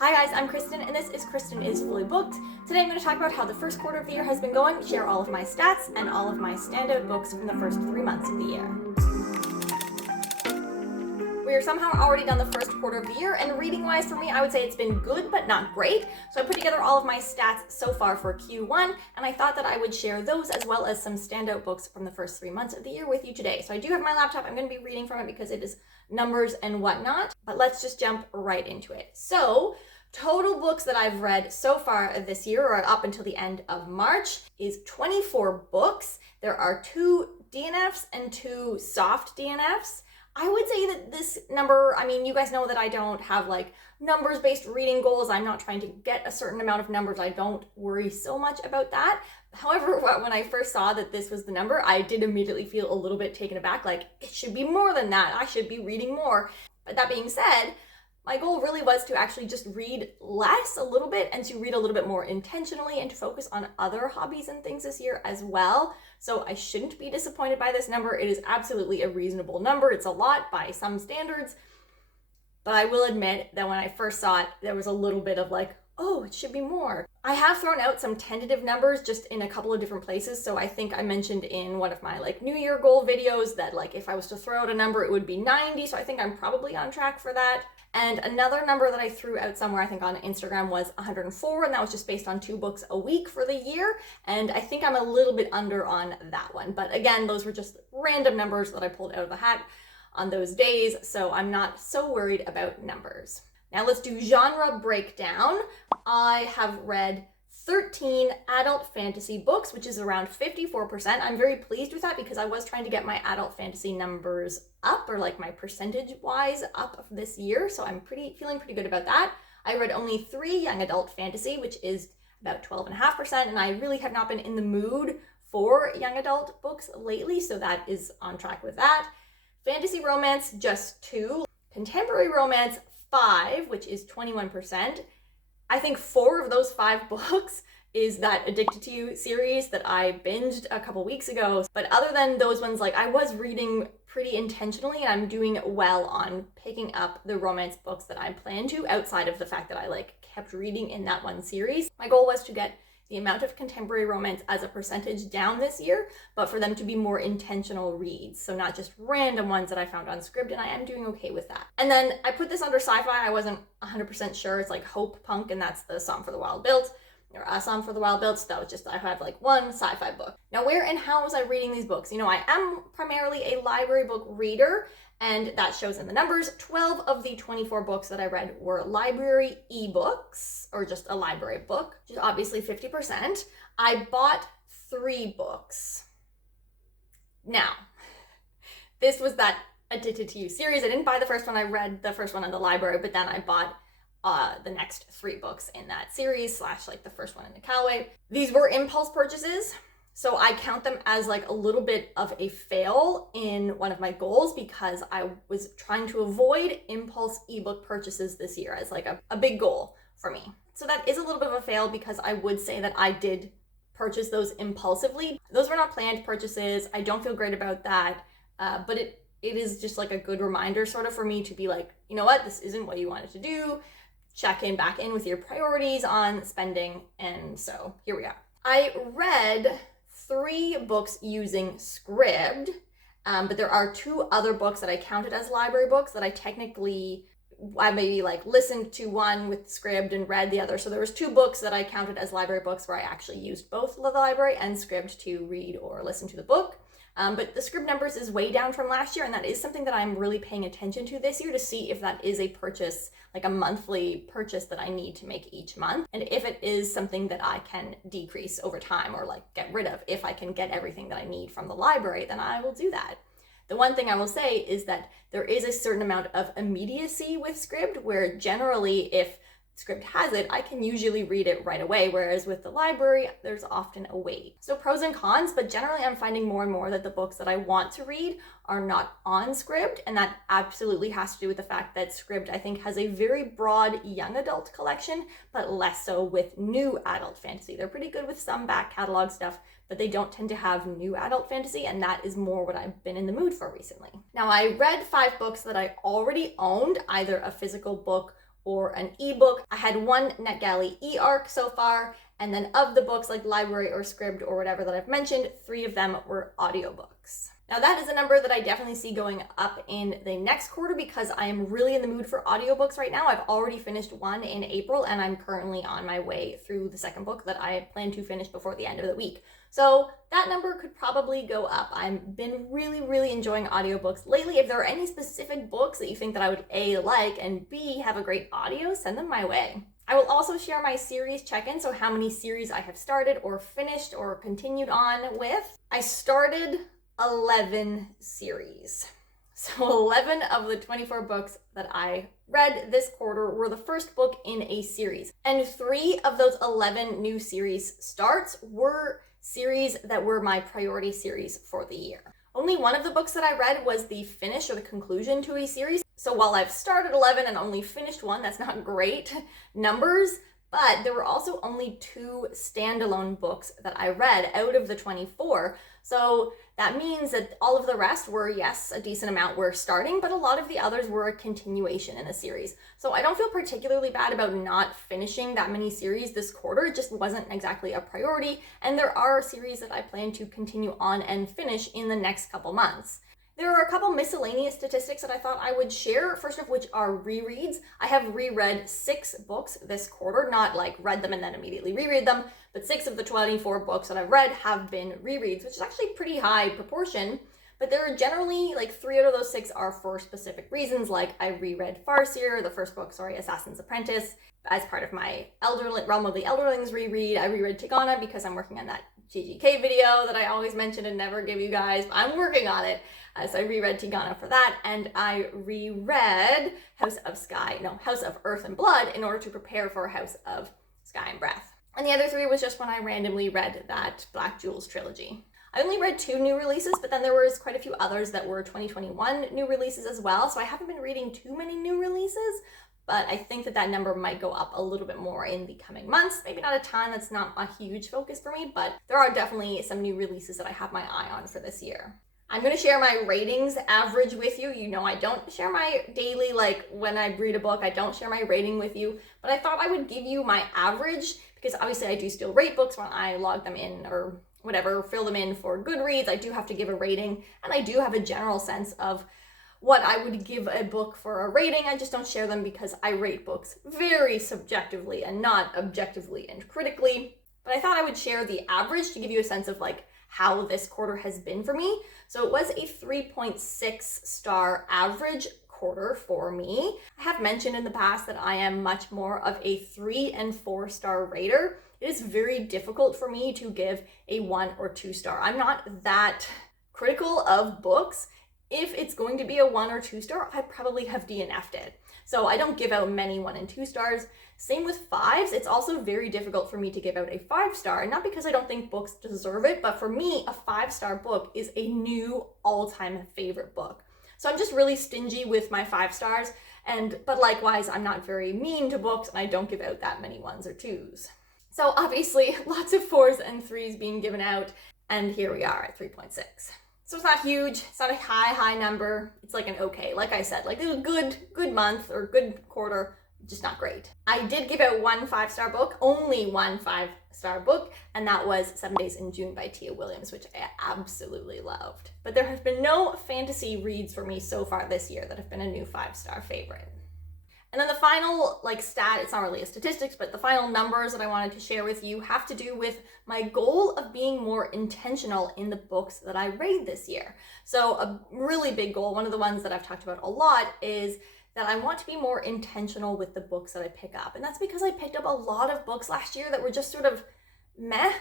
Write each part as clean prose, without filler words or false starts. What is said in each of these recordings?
Hi guys, I'm Kristen, and this is Kristen is Fully Booked. Today I'm going to talk about how the first quarter of the year has been going, share all of my stats, and all of my standout books from the first 3 months of the year. We are somehow already done the first quarter of the year, and reading-wise for me, I would say it's been good, but not great. So I put together all of my stats so far for Q1, and I thought that I would share those as well as some standout books from the first 3 months of the year with you today. So I do have my laptop. I'm going to be reading from it because it is numbers and whatnot, but let's just jump right into it. So total books that I've read so far this year, or up until the end of March, is 24 books. There are 2 DNFs and 2 soft DNFs. I would say that this number, I mean, you guys know that I don't have like numbers-based reading goals. I'm not trying to get a certain amount of numbers. I don't worry so much about that. However, when I first saw that this was the number, I did immediately feel a little bit taken aback, like it should be more than that. I should be reading more. But that being said, my goal really was to actually just read less a little bit and to read a little bit more intentionally and to focus on other hobbies and things this year as well. So I shouldn't be disappointed by this number. It is absolutely a reasonable number. It's a lot by some standards, but I will admit that when I first saw it, there was a little bit of like, oh, it should be more. I have thrown out some tentative numbers just in a couple of different places. So I think I mentioned in one of my like New Year goal videos that like if I was to throw out a number, it would be 90. So I think I'm probably on track for that. And another number that I threw out somewhere, I think on Instagram, was 104, and that was just based on 2 books a week for the year. And I think I'm a little bit under on that one. But again, those were just random numbers that I pulled out of the hat on those days, so I'm not so worried about numbers. Now let's do genre breakdown. I have read 13 adult fantasy books, which is around 54%. I'm very pleased with that because I was trying to get my adult fantasy numbers up, or like my percentage wise up this year. So I'm feeling pretty good about that. I read only 3 young adult fantasy, which is about 12.5%. And I really have not been in the mood for young adult books lately. So that is on track with that. Fantasy romance, just 2. Contemporary romance, 5, which is 21%. I think 4 of those 5 books is that Addicted to You series that I binged a couple weeks ago. But other than those ones, like I was reading pretty intentionally, and I'm doing well on picking up the romance books that I plan to, outside of the fact that I like kept reading in that one series. My goal was to get the amount of contemporary romance as a percentage down this year, but for them to be more intentional reads. So not just random ones that I found on Scribd, and I am doing okay with that. And then I put this under sci-fi. I wasn't 100% sure. It's like Hope Punk, and that's the Song for the Wild Built, or A Song for the Wild Built. So that was just, I have like one sci-fi book. Now where and how was I reading these books? You know, I am primarily a library book reader, and that shows in the numbers. 12 of the 24 books that I read were library ebooks, or just a library book, which is obviously 50%. I bought 3 books. Now, this was that Addicted to You series. I didn't buy the first one. I read the first one in the library, but then I bought the next 3 books in that series, / like the first one in the Callaway. These were impulse purchases. So I count them as like a little bit of a fail in one of my goals, because I was trying to avoid impulse ebook purchases this year as like a big goal for me. So that is a little bit of a fail, because I would say that I did purchase those impulsively. Those were not planned purchases. I don't feel great about that, but it is just like a good reminder sort of for me to be like, you know what, this isn't what you wanted to do. Check back in with your priorities on spending. And so here we are. I read 3 books using Scribd, but there are 2 other books that I counted as library books that I maybe like listened to one with Scribd and read the other. So there was 2 books that I counted as library books where I actually used both the library and Scribd to read or listen to the book. But the Scribd numbers is way down from last year, and that is something that I'm really paying attention to this year to see if that is a purchase, like a monthly purchase that I need to make each month. And if it is something that I can decrease over time or like get rid of, if I can get everything that I need from the library, then I will do that. The one thing I will say is that there is a certain amount of immediacy with Scribd, where generally if Scribd has it, I can usually read it right away, whereas with the library, there's often a wait. So pros and cons, but generally I'm finding more and more that the books that I want to read are not on Scribd, and that absolutely has to do with the fact that Scribd, I think, has a very broad young adult collection, but less so with new adult fantasy. They're pretty good with some back catalog stuff, but they don't tend to have new adult fantasy, and that is more what I've been in the mood for recently. Now, I read 5 books that I already owned, either a physical book or an ebook. I had one NetGalley e-arc so far, and then of the books like library or Scribd or whatever that I've mentioned, 3 of them were audiobooks. Now that is a number that I definitely see going up in the next quarter because I am really in the mood for audiobooks right now. I've already finished one in April and I'm currently on my way through the second book that I plan to finish before the end of the week. So that number could probably go up. I've been really enjoying audiobooks lately. If there are any specific books that you think that I would A, like, and B, have a great audio, send them my way. I will also share my series check-in, so how many series I have started or finished or continued on with. I started 11 series. So 11 of the 24 books that I read this quarter were the first book in a series. And 3 of those 11 new series starts were series that were my priority series for the year. Only one of the books that I read was the finish or the conclusion to a series. So while I've started 11 and only finished one, that's not great numbers, but there were also only 2 standalone books that I read out of the 24. So that means that all of the rest were, yes, a decent amount were starting, but a lot of the others were a continuation in the series. So I don't feel particularly bad about not finishing that many series this quarter. It just wasn't exactly a priority. And there are series that I plan to continue on and finish in the next couple months. There are a couple miscellaneous statistics that I thought I would share, first of which are rereads. I have reread 6 books this quarter, not like read them and then immediately reread them, but 6 of the 24 books that I've read have been rereads, which is actually a pretty high proportion, but there are generally like 3 out of those 6 are for specific reasons, like I reread Farseer, the first book, Assassin's Apprentice, as part of my Realm of the Elderlings reread. I reread Tigana because I'm working on that GGK video that I always mention and never give you guys, but I'm working on it. So I reread Tigana for that, and I reread House of Earth and Blood in order to prepare for House of Sky and Breath. And the other 3 was just when I randomly read that Black Jewels trilogy. I only read 2 new releases, but then there was quite a few others that were 2021 new releases as well, so I haven't been reading too many new releases, but I think that that number might go up a little bit more in the coming months. Maybe not a ton, that's not a huge focus for me, but there are definitely some new releases that I have my eye on for this year. I'm going to share my ratings average with you. You know I don't share my daily, like when I read a book, I don't share my rating with you, but I thought I would give you my average because obviously I do still rate books when I log them in or whatever, fill them in for Goodreads. I do have to give a rating and I do have a general sense of what I would give a book for a rating. I just don't share them because I rate books very subjectively and not objectively and critically. But I thought I would share the average to give you a sense of like how this quarter has been for me. So it was a 3.6 star average quarter for me. I have mentioned in the past that I am much more of a 3 and 4 star rater. It is very difficult for me to give a 1 or 2 star. I'm not that critical of books. If it's going to be a 1 or 2 star, I probably have DNF'd it. So I don't give out many 1 and 2 stars. Same with 5s. It's also very difficult for me to give out a 5 star, and not because I don't think books deserve it, but for me, a 5-star book is a new all-time favorite book. So I'm just really stingy with my 5 stars, but likewise, I'm not very mean to books, and I don't give out that many 1s or 2s. So obviously, lots of 4s and 3s being given out, and here we are at 3.6. So it's not huge, it's not a high number, it's like an okay, like I said, like a good month or good quarter, just not great. I did give out 1 5-star book, only 1 5-star book, and that was 7 Days in June by Tia Williams, which I absolutely loved. But there have been no fantasy reads for me so far this year that have been a new 5-star favorite. And then the final stat, it's not really a statistics, but the final numbers that I wanted to share with you have to do with my goal of being more intentional in the books that I read this year. So a really big goal, one of the ones that I've talked about a lot, is that I want to be more intentional with the books that I pick up. And that's because I picked up a lot of books last year that were just sort of meh,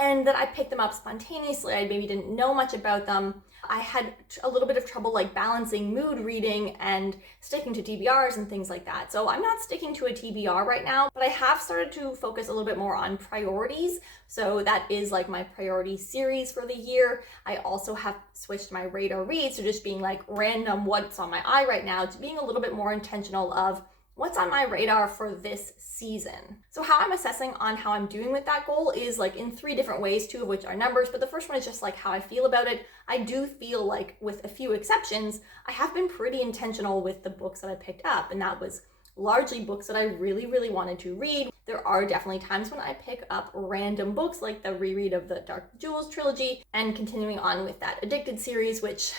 and that I picked them up spontaneously. I maybe didn't know much about them. I had a little bit of trouble balancing mood reading and sticking to TBRs and things like that. So I'm not sticking to a TBR right now, but I have started to focus a little bit more on priorities. So that is my priority series for the year. I also have switched my radar reads to just being random what's on my eye right now to being a little bit more intentional of what's on my radar for this season. So how I'm assessing on how I'm doing with that goal is in 3 different ways, 2 of which are numbers, but the first one is just how I feel about it. I do feel with a few exceptions, I have been pretty intentional with the books that I picked up, and that was largely books that I really, really wanted to read. There are definitely times when I pick up random books like the reread of the Dark Jewels trilogy and continuing on with that Addicted series, which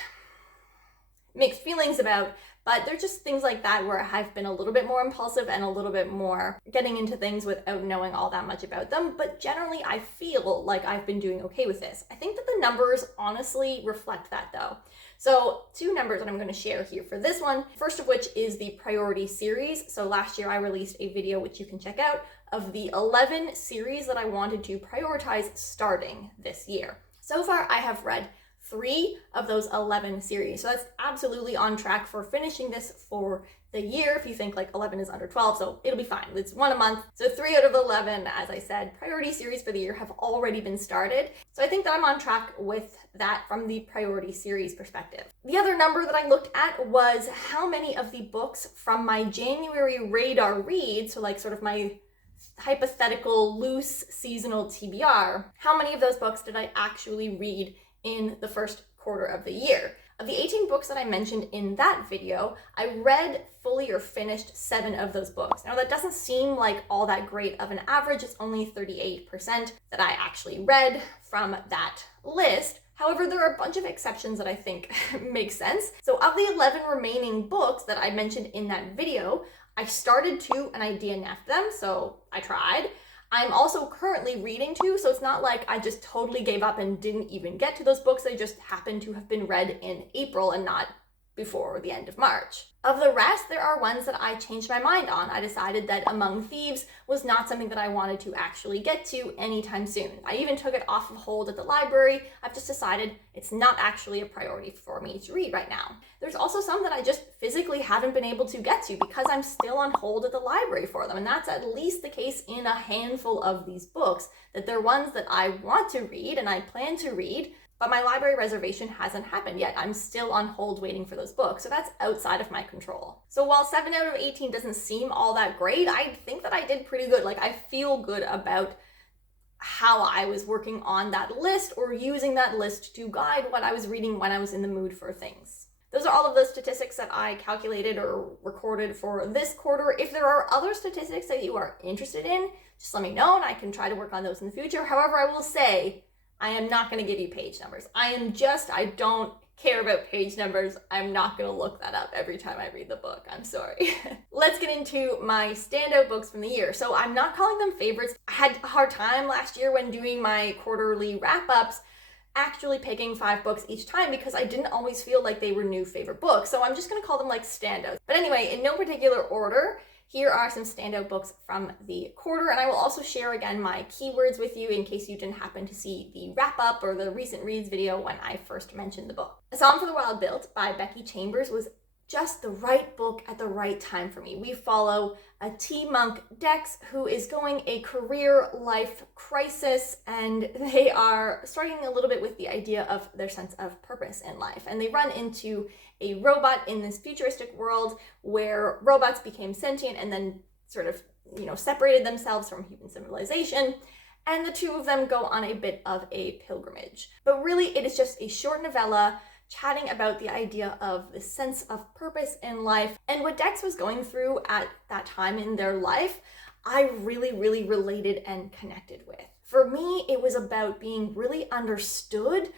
mixed feelings about, but they're just things like that where I've been a little bit more impulsive and a little bit more getting into things without knowing all that much about them. But generally, I feel like I've been doing okay with this. I think that the numbers honestly reflect that though. So 2 numbers that I'm going to share here for this one, first of which is the priority series. So last year I released a video, which you can check out, of the 11 series that I wanted to prioritize starting this year. So far I have read 3 of those 11 series. So that's absolutely on track for finishing this for the year. If you think like 11 is under 12, so it'll be fine. It's 1 a month. So 3 out of 11, as I said, priority series for the year have already been started. So I think that I'm on track with that from the priority series perspective. The other number that I looked at was how many of the books from my January radar read, so like sort of my hypothetical loose seasonal TBR, how many of those books did I actually read in the first quarter of the year. Of the 18 books that I mentioned in that video, I read fully or finished 7 of those books. Now that doesn't seem like all that great of an average. It's only 38% that I actually read from that list. However, there are a bunch of exceptions that I think make sense. So of the 11 remaining books that I mentioned in that video, I started 2 and I DNF'd them, so I tried. I'm also currently reading 2, so it's not like I just totally gave up and didn't even get to those books. They just happened to have been read in April and not before the end of March. Of the rest, there are ones that I changed my mind on. I decided that Among Thieves was not something that I wanted to actually get to anytime soon. I even took it off of hold at the library. I've just decided it's not actually a priority for me to read right now. There's also some that I just physically haven't been able to get to because I'm still on hold at the library for them. And that's at least the case in a handful of these books, that they're ones that I want to read and I plan to read, but my library reservation hasn't happened yet. I'm still on hold waiting for those books, so that's outside of my control. So while 7 out of 18 doesn't seem all that great, I think that I did pretty good. Like, I feel good about how I was working on that list or using that list to guide what I was reading when I was in the mood for things. Those are all of the statistics that I calculated or recorded for this quarter. If there are other statistics that you are interested in, just let me know and I can try to work on those in the future. However, I will say, I am not going to give you page numbers. I don't care about page numbers. I'm not going to look that up every time I read the book. I'm sorry. Let's get into my standout books from the year. So I'm not calling them favorites. I had a hard time last year when doing my quarterly wrap-ups actually picking 5 books each time because I didn't always feel like they were new favorite books. So I'm just going to call them like standouts. But anyway, in no particular order, here are some standout books from the quarter, and I will also share again my keywords with you in case you didn't happen to see the wrap-up or the recent reads video when I first mentioned the book. A Song for the Wild Built by Becky Chambers was just the right book at the right time for me. We follow a T-Monk Dex who is going a career life crisis, and they are starting a little bit with the idea of their sense of purpose in life. And they run into a robot in this futuristic world where robots became sentient and then sort of, separated themselves from human civilization. And the 2 of them go on a bit of a pilgrimage. But really, it is just a short novella chatting about the idea of the sense of purpose in life. And what Dex was going through at that time in their life, I really, really related and connected with. For me, it was about being really understood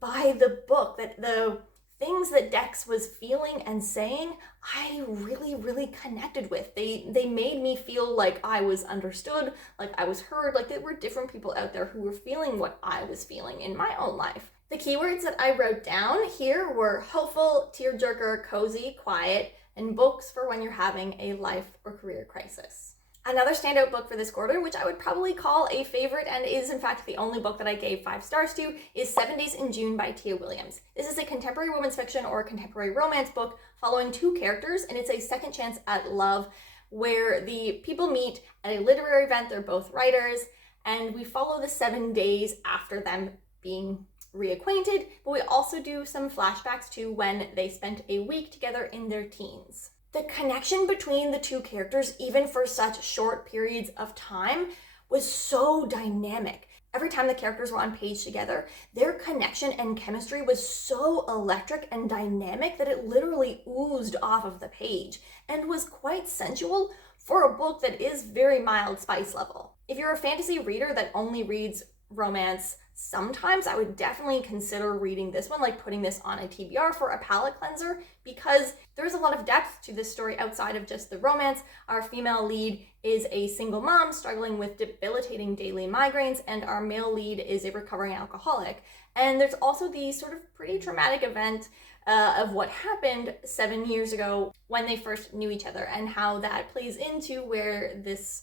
by the book, that the things that Dex was feeling and saying, I really, really connected with. They made me feel like I was understood, like I was heard, like there were different people out there who were feeling what I was feeling in my own life. The keywords that I wrote down here were hopeful, tearjerker, cozy, quiet, and books for when you're having a life or career crisis. Another standout book for this quarter, which I would probably call a favorite and is in fact the only book that I gave 5 stars to, is 7 Days in June by Tia Williams. This is a contemporary women's fiction or contemporary romance book following 2 characters, and it's a second chance at love where the people meet at a literary event. They're both writers, and we follow the 7 days after them being reacquainted, but we also do some flashbacks to when they spent a week together in their teens. The connection between the 2 characters, even for such short periods of time, was so dynamic. Every time the characters were on page together, their connection and chemistry was so electric and dynamic that it literally oozed off of the page and was quite sensual for a book that is very mild spice level. If you're a fantasy reader that only reads romance sometimes, I would definitely consider reading this one, like putting this on a TBR for a palate cleanser, because there's a lot of depth to this story outside of just the romance. Our female lead is a single mom struggling with debilitating daily migraines, and our male lead is a recovering alcoholic. And there's also the sort of pretty traumatic event of what happened 7 years ago when they first knew each other, and how that plays into where this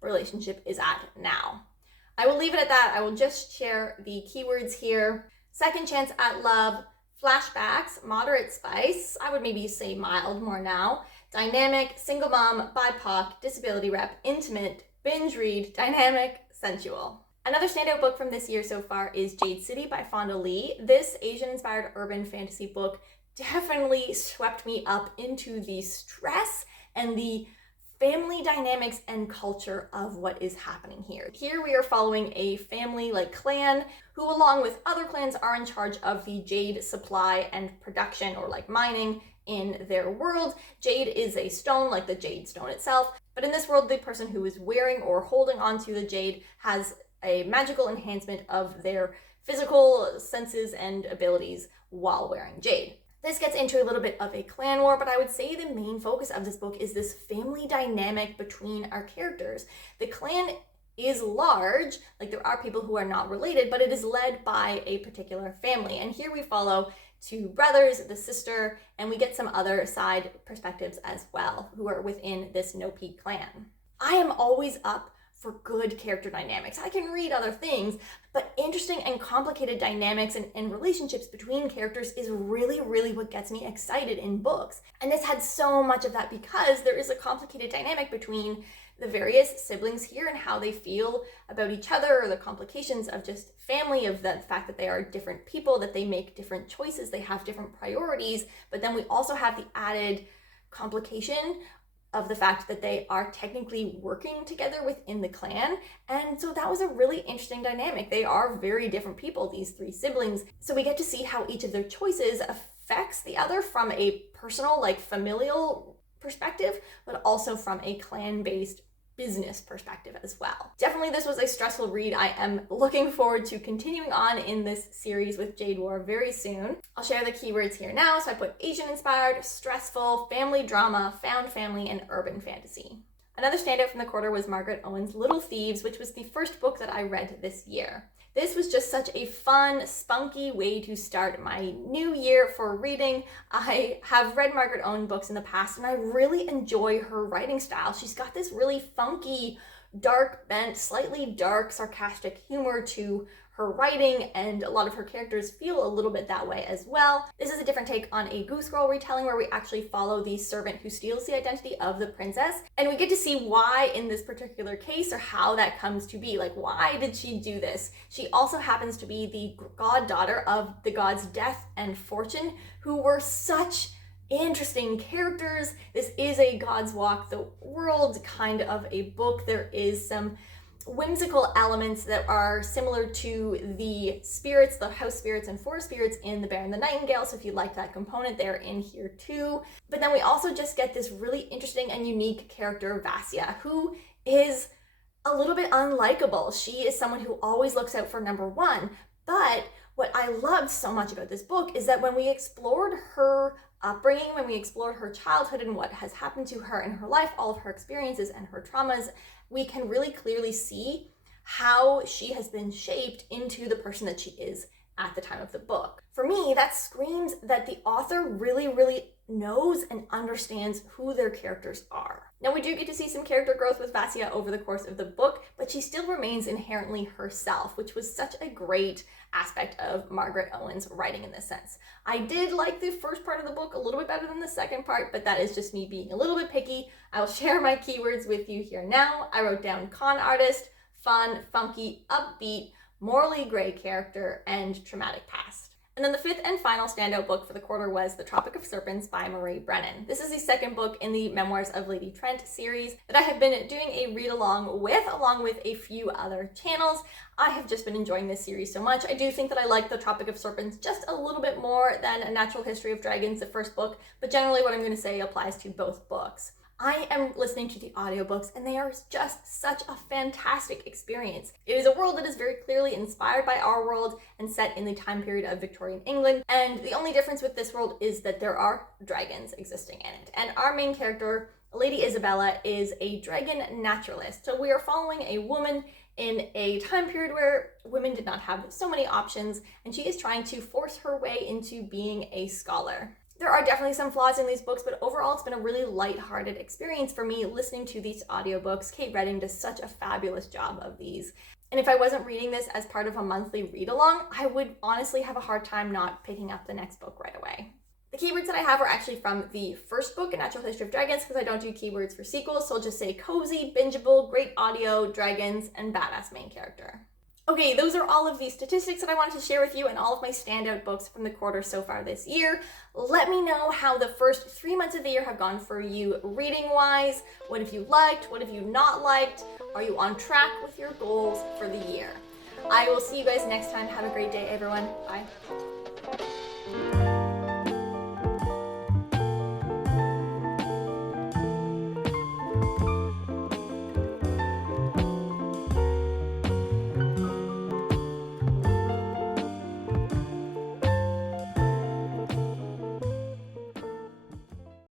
relationship is at now. I will leave it at that. I will just share the keywords here. Second chance at love, flashbacks, moderate spice, I would maybe say mild more now, dynamic, single mom, BIPOC, disability rep, intimate, binge read, dynamic, sensual. Another standout book from this year so far is Jade City by Fonda Lee. This Asian-inspired urban fantasy book definitely swept me up into the stress and the family dynamics and culture of what is happening here. Here we are following a family, like clan, who along with other clans are in charge of the jade supply and production, or like mining, in their world. Jade is a stone, like the jade stone itself, but in this world, the person who is wearing or holding onto the jade has a magical enhancement of their physical senses and abilities while wearing jade. This gets into a little bit of a clan war, but I would say the main focus of this book is this family dynamic between our characters. The clan is large, like there are people who are not related, but it is led by a particular family. And here we follow two brothers, the sister, and we get some other side perspectives as well who are within this No-Peak clan. I am always up for good character dynamics. I can read other things, but interesting and complicated dynamics and relationships between characters is really, really what gets me excited in books. And this had so much of that because there is a complicated dynamic between the various siblings here and how they feel about each other, or the complications of just family, of the fact that they are different people, that they make different choices, they have different priorities, but then we also have the added complication of the fact that they are technically working together within the clan. And so that was a really interesting dynamic. They are very different people, these three siblings. So we get to see how each of their choices affects the other from a personal, like familial perspective, but also from a clan-based business perspective as well. Definitely this was a stressful read. I am looking forward to continuing on in this series with Jade War very soon. I'll share the keywords here now. So I put Asian inspired, stressful, family drama, found family, and urban fantasy. Another standout from the quarter was Margaret Owen's Little Thieves, which was the first book that I read this year. This was just such a fun, spunky way to start my new year for reading. I have read Margaret Owen books in the past, and I really enjoy her writing style. She's got this really funky, dark bent, slightly dark, sarcastic humor to her writing, and a lot of her characters feel a little bit that way as well. This is a different take on a Goose Girl retelling where we actually follow the servant who steals the identity of the princess, and we get to see why in this particular case, or how that comes to be. Like, why did she do this? She also happens to be the goddaughter of the gods Death and Fortune, who were such interesting characters. This is a Gods Walk the World kind of a book. There is some whimsical elements that are similar to the spirits, the house spirits and forest spirits in The Bear and the Nightingale, so if you like that component, they're in here too. But then we also just get this really interesting and unique character, Vasya, who is a little bit unlikable. She is someone who always looks out for number one, but what I loved so much about this book is that when we explored her upbringing, when we explored her childhood and what has happened to her in her life, all of her experiences and her traumas, we can really clearly see how she has been shaped into the person that she is at the time of the book. For me, that screams that the author really, really knows and understands who their characters are. Now, we do get to see some character growth with Vasya over the course of the book, but she still remains inherently herself, which was such a great aspect of Margaret Owen's writing in this sense. I did like the first part of the book a little bit better than the second part, but that is just me being a little bit picky. I will share my keywords with you here now. I wrote down con artist, fun, funky, upbeat, morally gray character, and traumatic past. And then the fifth and final standout book for the quarter was The Tropic of Serpents by Marie Brennan. This is the second book in the Memoirs of Lady Trent series that I have been doing a read along with, along with a few other channels. I have just been enjoying this series so much. I do think that I like The Tropic of Serpents just a little bit more than A Natural History of Dragons, the first book, but generally what I'm going to say applies to both books. I am listening to the audiobooks and they are just such a fantastic experience. It is a world that is very clearly inspired by our world and set in the time period of Victorian England. And the only difference with this world is that there are dragons existing in it. And our main character, Lady Isabella, is a dragon naturalist. So we are following a woman in a time period where women did not have so many options, and she is trying to force her way into being a scholar. There are definitely some flaws in these books, but overall it's been a really light-hearted experience for me listening to these audiobooks. Kate Redding does such a fabulous job of these. And if I wasn't reading this as part of a monthly read-along, I would honestly have a hard time not picking up the next book right away. The keywords that I have are actually from the first book, A Natural History of Dragons, because I don't do keywords for sequels, so I'll just say cozy, bingeable, great audio, dragons, and badass main character. Okay, those are all of the statistics that I wanted to share with you and all of my standout books from the quarter so far this year. Let me know how the first 3 months of the year have gone for you reading-wise. What have you liked? What have you not liked? Are you on track with your goals for the year? I will see you guys next time. Have a great day, everyone. Bye.